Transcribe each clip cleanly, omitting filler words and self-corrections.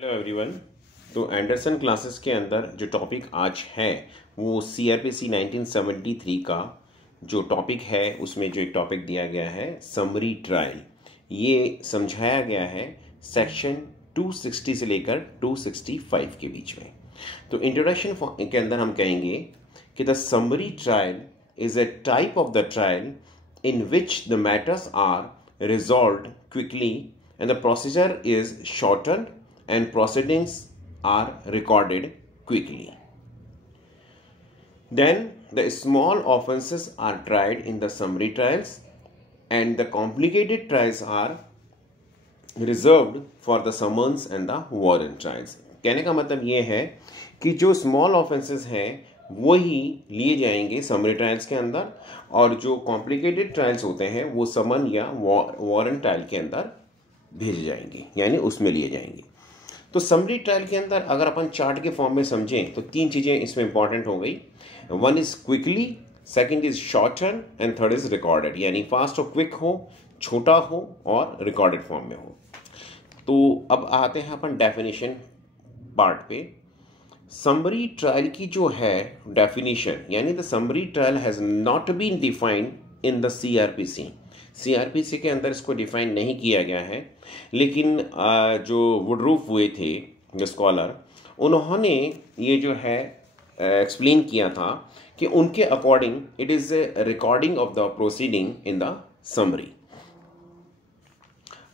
Hello everyone. तो Anderson classes के अंदर जो टॉपिक आज है वो सीआरपीसी 1973 का जो टॉपिक है उसमें जो एक टॉपिक दिया गया है समरी ट्रायल, ये समझाया गया है सेक्शन 260 से लेकर 265 के बीच में। तो इंट्रोडक्शन के अंदर हम कहेंगे कि the summary trial is a type of the trial in which the matters are resolved quickly and the procedure is shortened and proceedings are recorded quickly. Then the small offenses are tried in the summary trials and the complicated trials are reserved for the summons and the warrant trials. कहने का मतलब ये है कि जो small offences हैं वही लिए जाएंगे समरी ट्रायल्स के अंदर और जो कॉम्प्लिकेटेड ट्रायल्स होते हैं वो समन या वारंट ट्रायल के अंदर भेजे जाएंगे, यानी उसमें लिए जाएंगे। तो समरी ट्रायल के अंदर अगर अपन चार्ट के फॉर्म में समझें तो तीन चीज़ें इसमें इंपॉर्टेंट हो गई। One is quickly, second is shorten and third is recorded, यानी फास्ट और क्विक हो, छोटा हो और रिकॉर्डेड फॉर्म में हो। तो अब आते हैं अपन डेफिनेशन पार्ट पे। समरी ट्रायल की जो है डेफिनेशन, यानी the summary trial has not been defined in the CrPC के अंदर इसको डिफाइन नहीं किया गया है, लेकिन जो वुडरूफ हुए थे जो स्कॉलर, उन्होंने ये जो है एक्सप्लेन किया था कि उनके according it is A recording of the proceeding in the summary.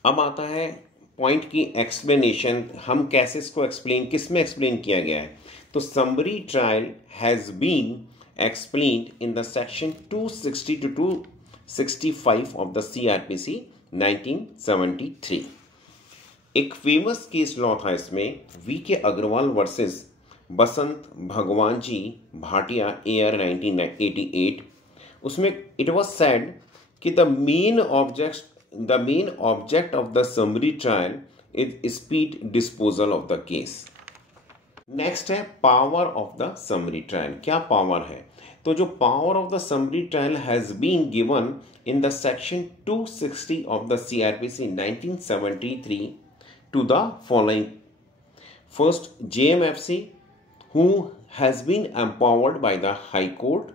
अब आता है पॉइंट की एक्सप्लेनेशन, हम कैसे इसको एक्सप्लेन, किस में एक्सप्लेन किया गया है। तो summary trial has been explained in the section 260 to 265 of the CrPC 1973। एक फेमस केस लॉ था इसमें, वी.के. अग्रवाल वर्सेस बसंत भगवान जी भाटिया AR 1988। उसमें इट वॉज सेड कि the main object of the summary trial is speed disposal of the case. Next है power of the summary trial. क्या power है? तो जो power of the summary trial has been given in the section 260 of the CrPC 1973 to the following. First, JMFC who has been empowered by the High Court,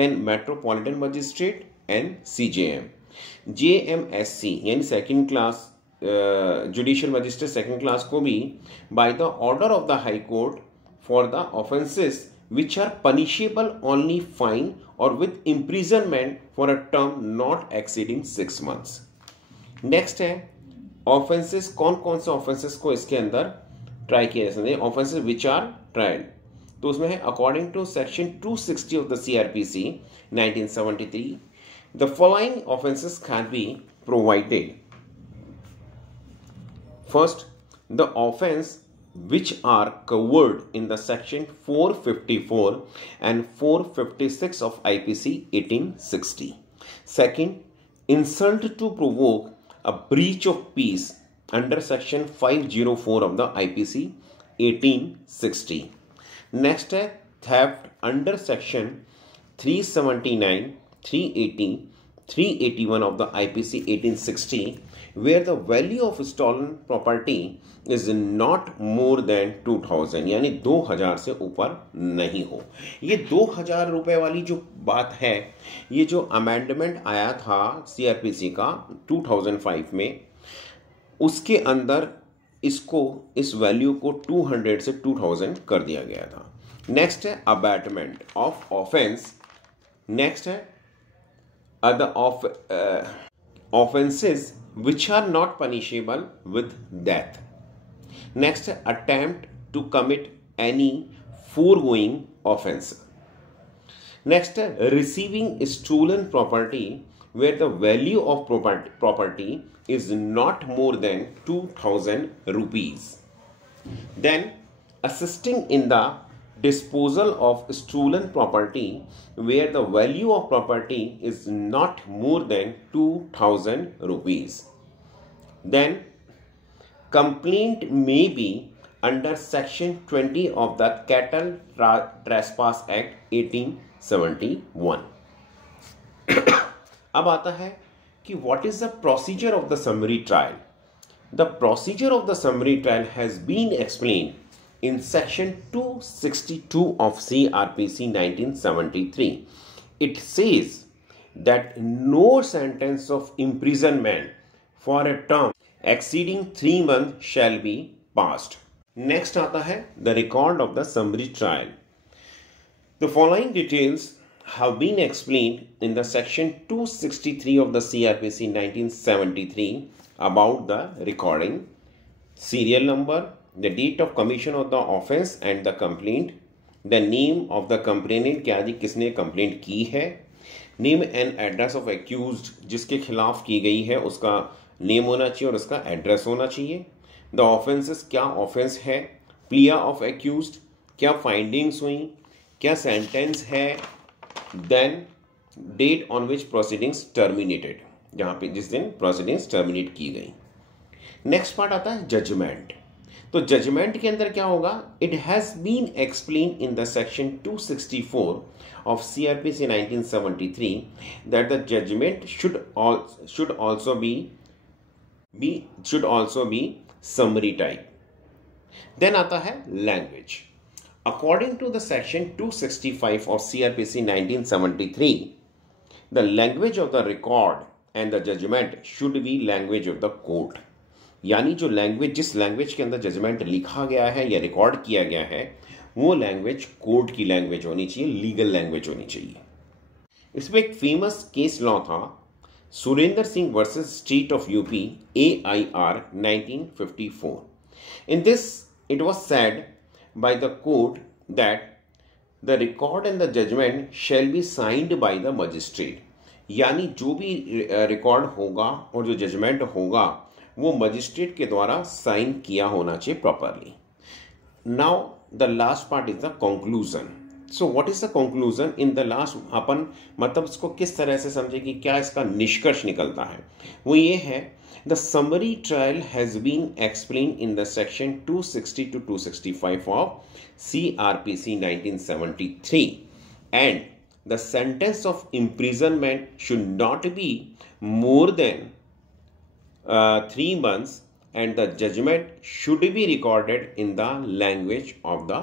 then Metropolitan Magistrate and CJM. JMSC यानी second class judicial magistrate second class को भी by the order of the high court for the offences which are punishable only fine और with imprisonment for a term not exceeding 6 months। Next है offences, कौन कौन से offences को इसके अंदर ट्राई किया जा सकता है, ऑफेंसेस विच आर ट्राइड। तो उसमें है according to section 260 of the CRPC 1973 the following offenses can be provided. First, the offense which are covered in the section 454 and 456 of IPC 1860. Second, insult to provoke a breach of peace under section 504 of the IPC 1860. Next है theft under section 379, 380, 381 of the IPC 1860, where the value of stolen property is not more than 2000, यानी 2000 से ऊपर नहीं हो। ये 2000 रुपए वाली जो बात है, ये जो अमेंडमेंट आया था CRPC का 2005 में, उसके अंदर इसको, इस वैल्यू को 200 से 2000 कर दिया गया था। नेक्स्ट है अबैटमेंट ऑफ ऑफेंस। नेक्स्ट है the offenses which are not punishable with death. Next, attempt to commit any foregoing offense. Next, receiving stolen property where the value of property is not more than 2000 rupees. Then, assisting in the disposal of stolen property where the value of property is not more than 2000 rupees. Then complaint may be under section 20 of the Cattle Trespass Act 1871. अब आता है कि what is the procedure of the summary trial. The procedure of the summary trial has been explained in section 262 of CRPC 1973. It says that no sentence of imprisonment for a term exceeding 3 months shall be passed. Next आता है the record of the summary trial. The following details have been explained in the section 263 of the CRPC 1973 about the recording, serial number, the date of commission of the offense and the complaint, the name of the complainant, क्या जी किसने complaint की है, name and address of accused, जिसके खिलाफ की गई है उसका नेम होना चाहिए और उसका एड्रेस होना चाहिए, द ऑफेंसेस, क्या ऑफेंस है, प्लिया ऑफ एक्यूज्ड, क्या फाइंडिंग्स हुई, क्या सेंटेंस है, then date on which proceedings terminated, जहाँ पे जिस दिन प्रोसीडिंग्स टर्मिनेट की गई. नेक्स्ट पार्ट आता है जजमेंट. तो जजमेंट के अंदर क्या होगा, it has been explain in the section 264 of CRPC 1973 that the judgment should also be summary type. Then आता है language. According to the section 265 of CRPC 1973, the language of the record and the judgment should be language of the court. यानी जो language, जिस language के अंदर judgement लिखा गया है या रिकॉर्ड किया गया है, वो लैंग्वेज कोर्ट की लैंग्वेज होनी चाहिए, लीगल लैंग्वेज होनी चाहिए. इसमें एक फेमस केस लॉ था, Surendra Singh versus state of UP, AIR 1954. In this, it was said by the court that the record and the judgment shall be signed by the magistrate. यानी जो भी रिकॉर्ड होगा और जो जजमेंट होगा वो मजिस्ट्रेट के द्वारा साइन किया होना चाहिए properly. Now the last part is the conclusion. So what is the conclusion in the last, अपन मतलब इसको किस तरह से समझे कि क्या इसका निष्कर्ष निकलता है, वो ये है, the summary trial has been explain in the section 260 to 265 of CRPC 1973 and the sentence of imprisonment should not be more than 3 months and the judgment should be recorded in the language of the